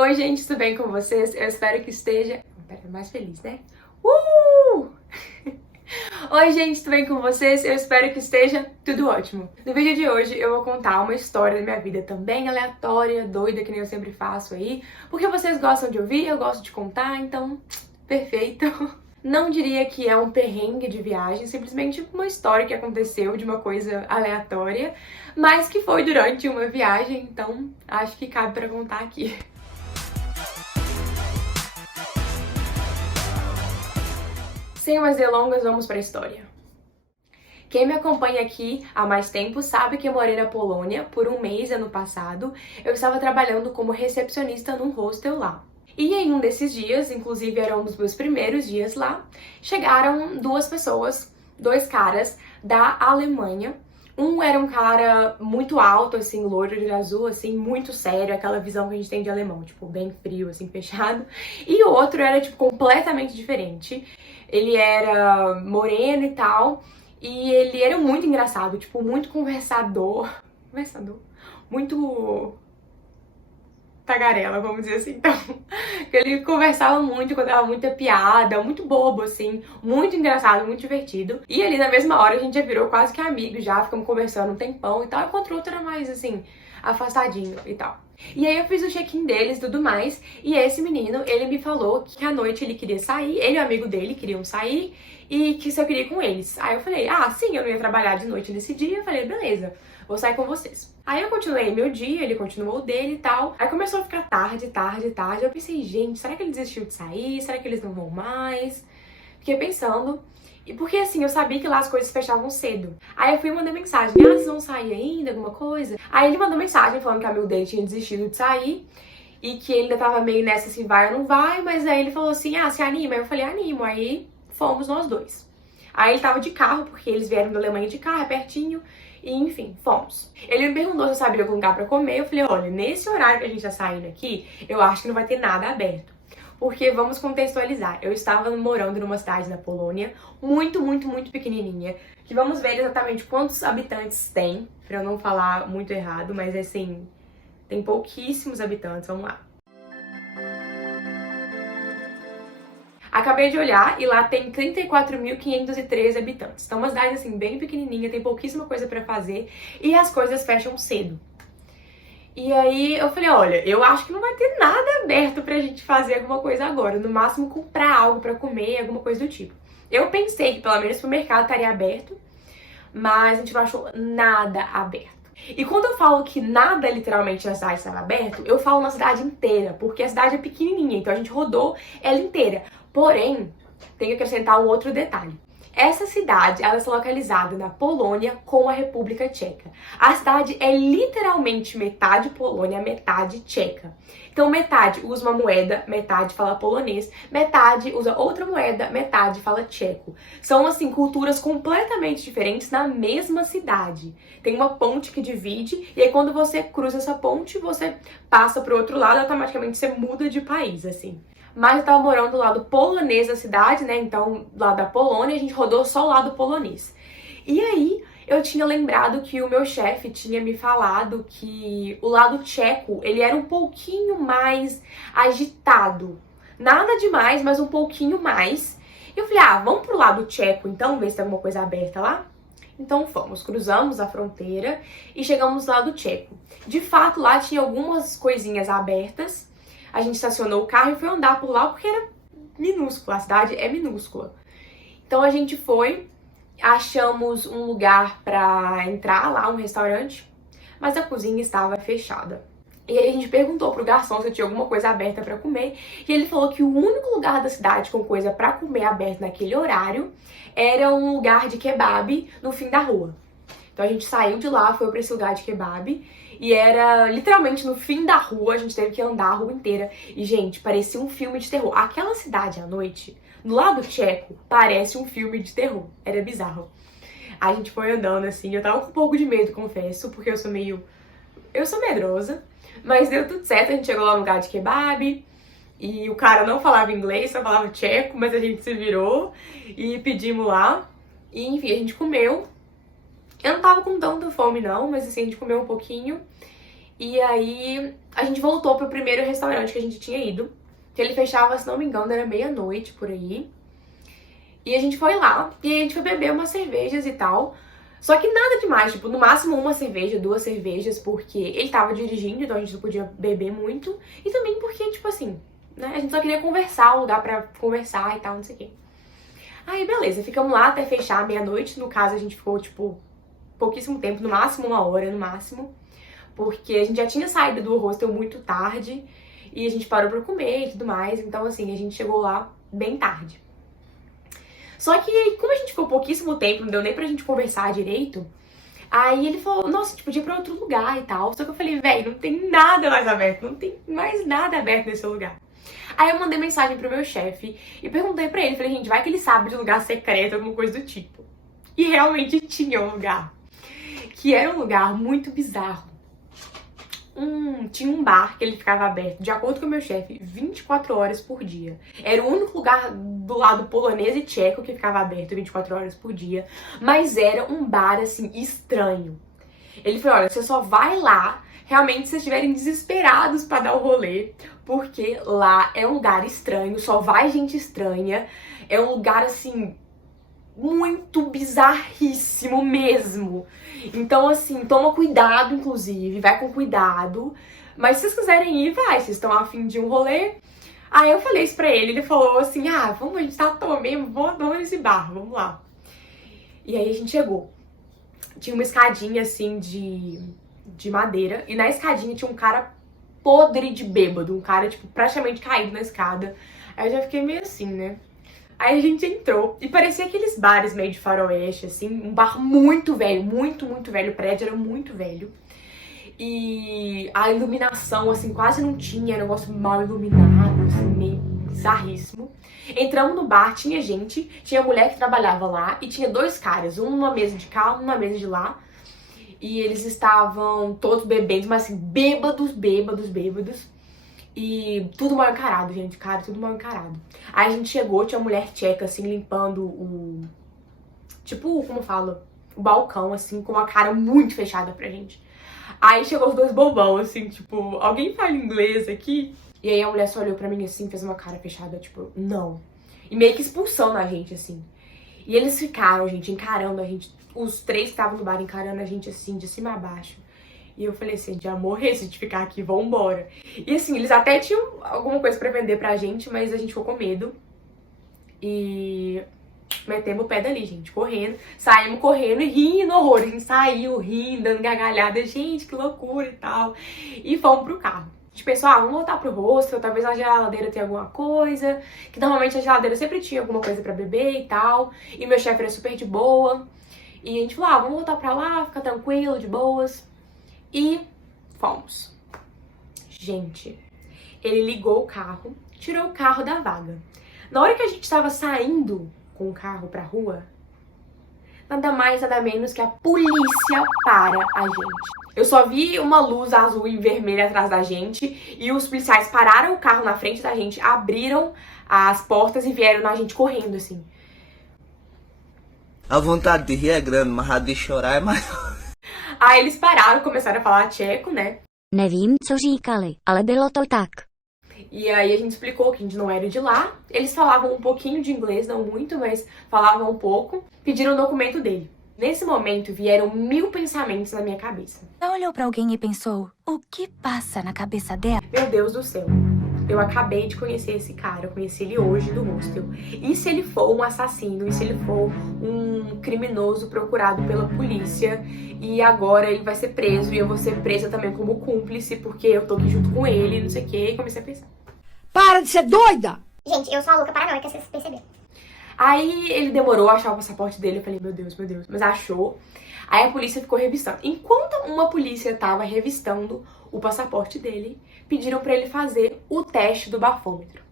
Oi, gente, tudo bem com vocês? Eu espero que esteja... Pera, mais feliz, né? Oi, gente, tudo bem com vocês? Eu espero que esteja tudo ótimo. No vídeo de hoje eu vou contar uma história da minha vida também aleatória, doida, que nem eu sempre faço aí. Porque vocês gostam de ouvir, eu gosto de contar, então... perfeito. Não diria que é um perrengue de viagem, simplesmente uma história que aconteceu de uma coisa aleatória, mas que foi durante uma viagem, então acho que cabe pra contar aqui. Sem mais delongas, vamos pra história. Quem me acompanha aqui há mais tempo sabe que eu morei na Polônia por um mês ano passado. Eu estava trabalhando como recepcionista num hostel lá. E em um desses dias, inclusive era um dos meus primeiros dias lá, chegaram duas pessoas, dois caras da Alemanha. Um era um cara muito alto, assim, loiro de azul, assim, muito sério, aquela visão que a gente tem de alemão, tipo, bem frio, assim, fechado. E o outro era, tipo, completamente diferente. Ele era moreno e tal, e ele era muito engraçado, tipo, muito conversador, muito tagarela, vamos dizer assim, então. Ele conversava muito, contava muita piada, muito bobo, assim, muito engraçado, muito divertido. E ali na mesma hora a gente já virou quase que amigos, já ficamos conversando um tempão e tal, enquanto o outro era mais, assim, afastadinho e tal. E aí eu fiz o check-in deles e tudo mais, e esse menino, ele me falou que à noite ele queria sair, ele e o amigo dele queriam sair, e que se eu queria ir com eles. Aí eu falei, ah, sim, eu não ia trabalhar de noite nesse dia, eu falei, beleza, vou sair com vocês. Aí eu continuei meu dia, ele continuou o dele e tal. Aí começou a ficar tarde. Eu pensei, gente, será que ele desistiu de sair? Será que eles não vão mais? Fiquei pensando. E porque assim, eu sabia que lá as coisas fechavam cedo. Aí eu fui mandar mensagem, ah, vocês vão sair ainda, alguma coisa? Aí ele mandou mensagem falando que o amigo dele tinha desistido de sair. E que ele ainda tava meio nessa assim, vai ou não vai. Mas aí ele falou assim, ah, se anima? Aí eu falei, animo. Aí fomos nós dois. Aí ele tava de carro, porque eles vieram da Alemanha de carro, é pertinho. E enfim, fomos. Ele me perguntou se eu sabia algum lugar pra comer. Eu falei, olha, nesse horário que a gente tá saindo aqui, eu acho que não vai ter nada aberto. Porque, vamos contextualizar, eu estava morando numa cidade na Polônia, muito pequenininha. Que vamos ver exatamente quantos habitantes tem, pra eu não falar muito errado, mas assim, tem pouquíssimos habitantes, vamos lá. Acabei de olhar e lá tem 34.513 habitantes. Então, uma cidade assim bem pequenininha, tem pouquíssima coisa pra fazer e as coisas fecham cedo. E aí eu falei, olha, eu acho que não vai ter nada aberto pra gente fazer alguma coisa agora. No máximo comprar algo pra comer, alguma coisa do tipo. Eu pensei que pelo menos o supermercado estaria aberto, mas a gente não achou nada aberto. E quando eu falo que nada literalmente na cidade estava aberto, eu falo na cidade inteira, porque a cidade é pequenininha, então a gente rodou ela inteira. Porém, tem que acrescentar um outro detalhe. Essa cidade, ela está localizada na Polônia com a República Tcheca. A cidade é literalmente metade Polônia, metade Tcheca. Então, metade usa uma moeda, metade fala polonês, metade usa outra moeda, metade fala tcheco. São, assim, culturas completamente diferentes na mesma cidade. Tem uma ponte que divide, e aí quando você cruza essa ponte, você passa pro outro lado, automaticamente você muda de país, assim. Mas eu tava morando do lado polonês da cidade, né? Então, lá da Polônia, a gente rodou só o lado polonês. E aí, eu tinha lembrado que o meu chefe tinha me falado que o lado tcheco, ele era um pouquinho mais agitado. Nada demais, mas um pouquinho mais. E eu falei, ah, vamos pro lado tcheco então, ver se tem alguma coisa aberta lá? Então fomos, cruzamos a fronteira e chegamos do lado tcheco. De fato, lá tinha algumas coisinhas abertas. A gente estacionou o carro e foi andar por lá porque era minúscula, a cidade é minúscula. Então a gente foi, achamos um lugar pra entrar lá, um restaurante, mas a cozinha estava fechada. E aí a gente perguntou pro garçom se tinha alguma coisa aberta pra comer, e ele falou que o único lugar da cidade com coisa pra comer aberto naquele horário era um lugar de kebab no fim da rua. Então a gente saiu de lá, foi pra esse lugar de kebab, e era literalmente no fim da rua, a gente teve que andar a rua inteira. E, gente, parecia um filme de terror. Aquela cidade à noite, no lado tcheco, parece um filme de terror. Era bizarro. A gente foi andando assim, eu tava com um pouco de medo, confesso, porque eu sou medrosa. Mas deu tudo certo, a gente chegou lá no lugar de kebab, e o cara não falava inglês, só falava tcheco, mas a gente se virou e pedimos lá. E, enfim, a gente comeu. Eu não tava com tanta fome não, mas assim, a gente comeu um pouquinho. E aí a gente voltou pro primeiro restaurante que a gente tinha ido. Que ele fechava, se não me engano, era meia-noite por aí. E a gente foi lá, e a gente foi beber umas cervejas e tal. Só que nada demais, tipo, no máximo uma cerveja, 2 cervejas, porque ele tava dirigindo, então a gente não podia beber muito. E também porque, tipo assim, né, a gente só queria conversar, um lugar pra conversar e tal, não sei o quê. Aí, beleza, ficamos lá até fechar meia-noite. No caso, a gente ficou, tipo, pouquíssimo tempo, no máximo 1 hora, no máximo. Porque a gente já tinha saído do hostel muito tarde e a gente parou pra comer e tudo mais. Então, assim, a gente chegou lá bem tarde. Só que, como a gente ficou pouquíssimo tempo, não deu nem pra gente conversar direito, aí ele falou, nossa, a gente podia ir pra outro lugar e tal. Só que eu falei, velho, não tem nada mais aberto, não tem mais nada aberto nesse lugar. Aí eu mandei mensagem pro meu chefe e perguntei pra ele, falei, gente, vai que ele sabe de lugar secreto, alguma coisa do tipo. E realmente tinha um lugar, que era um lugar muito bizarro. Tinha um bar que ele ficava aberto, de acordo com o meu chefe, 24 horas por dia. Era o único lugar do lado polonês e tcheco que ficava aberto 24 horas por dia. Mas era um bar, assim, estranho. Ele falou, olha, você só vai lá realmente se vocês estiverem desesperados pra dar o rolê, porque lá é um lugar estranho, só vai gente estranha. É um lugar, assim, muito bizarríssimo mesmo. Então, assim, toma cuidado, inclusive, vai com cuidado. Mas se vocês quiserem ir, vai, vocês estão afim de um rolê. Aí eu falei isso pra ele falou assim, vamos, a gente tá à toa mesmo, vamos nesse bar, vamos lá. E aí a gente chegou. Tinha uma escadinha, assim, de madeira, e na escadinha tinha um cara podre de bêbado, um cara, tipo, praticamente caído na escada. Aí eu já fiquei meio assim, né? Aí a gente entrou e parecia aqueles bares meio de faroeste, assim, um bar muito velho, muito velho, o prédio era muito velho. E a iluminação, assim, quase não tinha, era um negócio mal iluminado, assim, meio bizarríssimo. Entramos no bar, tinha gente, tinha mulher que trabalhava lá e tinha 2 caras, um numa mesa de cá, um numa mesa de lá. E eles estavam todos bebendo, mas assim, bêbados. E tudo mal encarado, gente, cara, tudo mal encarado. Aí a gente chegou, tinha uma mulher tcheca, assim, limpando o... Tipo, como fala? O balcão, assim, com uma cara muito fechada pra gente. Aí chegou os 2 bobão, assim, tipo, alguém fala inglês aqui? E aí a mulher só olhou pra mim, assim, fez uma cara fechada, tipo, não. E meio que expulsando a gente, assim. E eles ficaram, gente, encarando a gente. Os 3 que estavam no bar encarando a gente, assim, de cima a baixo. E eu falei assim, já morrer se a gente ficar aqui, vambora. E assim, eles até tinham alguma coisa pra vender pra gente, mas a gente ficou com medo. E metemos o pé dali, gente, correndo. Saímos correndo e rindo horror. A gente saiu rindo, dando gargalhada. Gente, que loucura e tal. E fomos pro carro. A gente pensou, vamos voltar pro hostel, talvez na geladeira tenha alguma coisa. Que normalmente a geladeira sempre tinha alguma coisa pra beber e tal. E meu chefe era super de boa. E a gente falou, vamos voltar pra lá, ficar tranquilo, de boas. E fomos. Gente, ele ligou o carro, tirou o carro da vaga. Na hora que a gente estava saindo com o carro pra rua, nada mais, nada menos que a polícia para a gente. Eu só vi uma luz azul e vermelha atrás da gente e os policiais pararam o carro na frente da gente, abriram as portas e vieram na gente correndo, assim. A vontade de rir é grande, mas a de chorar é maior. Aí eles pararam, começaram a falar tcheco, né? Nevím, co říkali, ale bylo to tak. E aí a gente explicou que a gente não era de lá. Eles falavam um pouquinho de inglês, não muito, mas falavam um pouco. Pediram o documento dele. Nesse momento vieram 1000 pensamentos na minha cabeça. Já olhou pra alguém e pensou, o que passa na cabeça dela? Meu Deus do céu. Eu acabei de conhecer esse cara, eu conheci ele hoje no hostel. E se ele for um assassino, e se ele for um criminoso procurado pela polícia, e agora ele vai ser preso, e eu vou ser presa também como cúmplice, porque eu tô aqui junto com ele, não sei o quê, e comecei a pensar. Para de ser doida! Gente, eu sou a louca paranoica, vocês perceberam. Aí ele demorou a achar o passaporte dele, eu falei, meu Deus, mas achou. Aí a polícia ficou revistando. Enquanto uma polícia tava revistando o passaporte dele, pediram pra ele fazer o teste do bafômetro.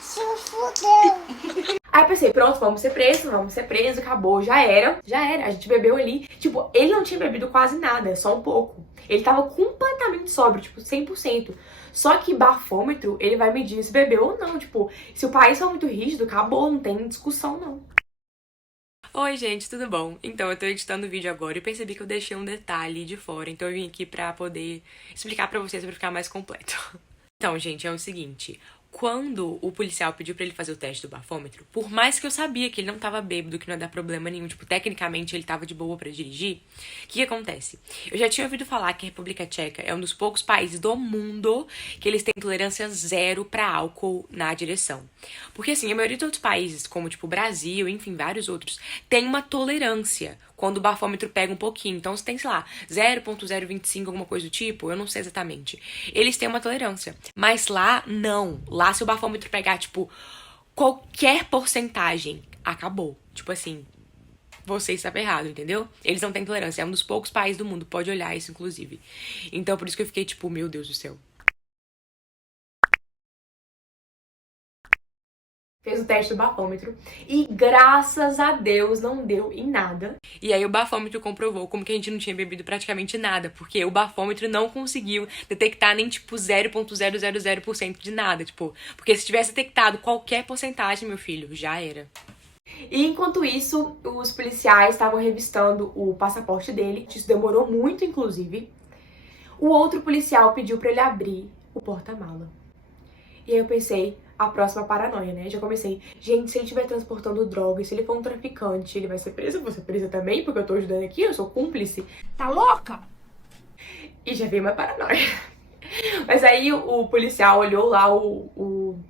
Se fudeu. Aí eu pensei, pronto, vamos ser preso, acabou, já era, a gente bebeu ali. Tipo, ele não tinha bebido quase nada, só um pouco. Ele tava completamente sóbrio, tipo, 100%. Só que bafômetro, ele vai medir se bebeu ou não, tipo, se o país for muito rígido, acabou, não tem discussão não. Oi, gente, tudo bom? Então, eu tô editando o vídeo agora e percebi que eu deixei um detalhe de fora, então eu vim aqui pra poder explicar pra vocês pra ficar mais completo. Então, gente, é o seguinte, quando o policial pediu pra ele fazer o teste do bafômetro, por mais que eu sabia que ele não tava bêbado, que não ia dar problema nenhum, tipo, tecnicamente ele tava de boa pra dirigir, o que acontece? Eu já tinha ouvido falar que a República Tcheca é um dos poucos países do mundo que eles têm tolerância zero pra álcool na direção. Porque, assim, a maioria dos outros países, como, tipo, o Brasil, enfim, vários outros, tem uma tolerância quando o bafômetro pega um pouquinho. Então, se tem, sei lá, 0,025, alguma coisa do tipo, eu não sei exatamente. Eles têm uma tolerância. Mas lá, não. Lá, se o bafômetro pegar, tipo, qualquer porcentagem, acabou. Tipo assim, você estava errado, entendeu? Eles não têm tolerância. É um dos poucos países do mundo. Pode olhar isso, inclusive. Então, por isso que eu fiquei, tipo, meu Deus do céu. Fez o teste do bafômetro e, graças a Deus, não deu em nada. E aí o bafômetro comprovou como que a gente não tinha bebido praticamente nada, porque o bafômetro não conseguiu detectar nem, tipo, 0,000% de nada, tipo, porque se tivesse detectado qualquer porcentagem, meu filho, já era. E enquanto isso, os policiais estavam revistando o passaporte dele, isso demorou muito, inclusive. O outro policial pediu pra ele abrir o porta-mala. E aí eu pensei, a próxima paranoia, né? Já comecei, gente, se ele estiver transportando droga, se ele for um traficante, ele vai ser preso, eu vou ser presa também, porque eu tô ajudando aqui, eu sou cúmplice. Tá louca? E já veio uma paranoia. Mas aí o policial olhou lá o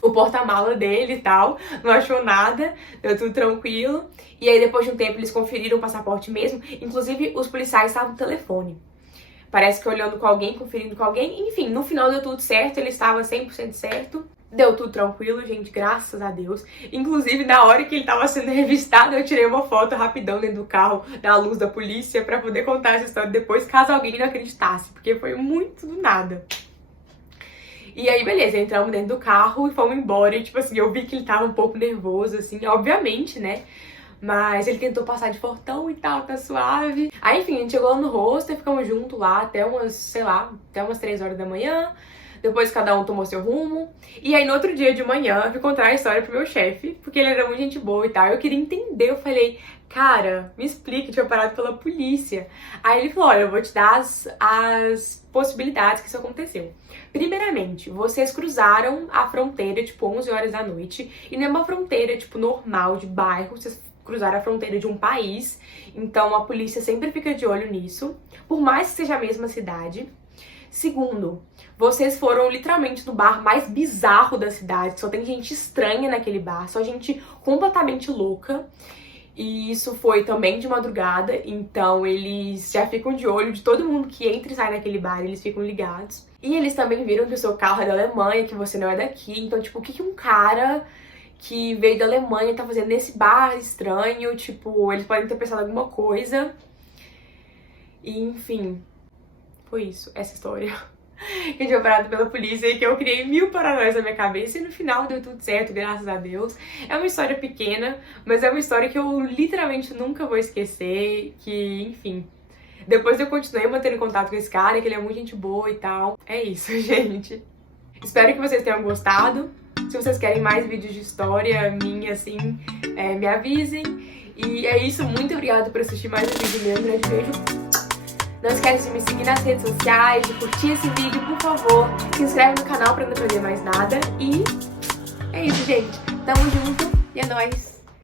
porta-mala dele e tal, não achou nada, deu tudo tranquilo. E aí depois de um tempo eles conferiram o passaporte mesmo, inclusive os policiais estavam no telefone. Parece que olhando com alguém, conferindo com alguém. Enfim, no final deu tudo certo, ele estava 100% certo. Deu tudo tranquilo, gente, graças a Deus. Inclusive, na hora que ele estava sendo revistado, eu tirei uma foto rapidão dentro do carro, da luz da polícia, pra poder contar essa história depois, caso alguém não acreditasse. Porque foi muito do nada. E aí, beleza, entramos dentro do carro e fomos embora. E, tipo assim, eu vi que ele tava um pouco nervoso, assim, obviamente, né? Mas ele tentou passar de fortão e tal, tá suave. Aí, enfim, a gente chegou lá no hostel, ficamos juntos lá até umas, sei lá, até umas 3 horas da manhã. Depois cada um tomou seu rumo. E aí, no outro dia de manhã, eu fui contar a história pro meu chefe, porque ele era muito gente boa e tal. Eu queria entender, eu falei, cara, me explica, eu tinha parado pela polícia. Aí ele falou, olha, eu vou te dar as possibilidades que isso aconteceu. Primeiramente, vocês cruzaram a fronteira, tipo, 11 horas da noite. E não é uma fronteira, tipo, normal, de bairro, vocês cruzaram a fronteira de um país, então a polícia sempre fica de olho nisso, por mais que seja a mesma cidade. Segundo, vocês foram literalmente no bar mais bizarro da cidade, só tem gente estranha naquele bar, só gente completamente louca. E isso foi também de madrugada, então eles já ficam de olho de todo mundo que entra e sai naquele bar, eles ficam ligados. E eles também viram que o seu carro é da Alemanha, que você não é daqui, então, tipo, o que um cara que veio da Alemanha tá fazendo nesse bar estranho, tipo, eles podem ter pensado alguma coisa. E, enfim, foi isso, essa história. Que a gente foi parado pela polícia e que eu criei 1000 paranoias na minha cabeça e no final deu tudo certo, graças a Deus. É uma história pequena, mas é uma história que eu literalmente nunca vou esquecer, que, enfim... Depois eu continuei mantendo contato com esse cara, que ele é muito gente boa e tal. É isso, gente. Espero que vocês tenham gostado. Se vocês querem mais vídeos de história minha, assim, me avisem. E é isso, muito obrigada por assistir mais um vídeo meu. Um grande beijo. Não esquece de me seguir nas redes sociais, de curtir esse vídeo, por favor. Se inscreve no canal pra não perder mais nada. E é isso, gente. Tamo junto e é nóis.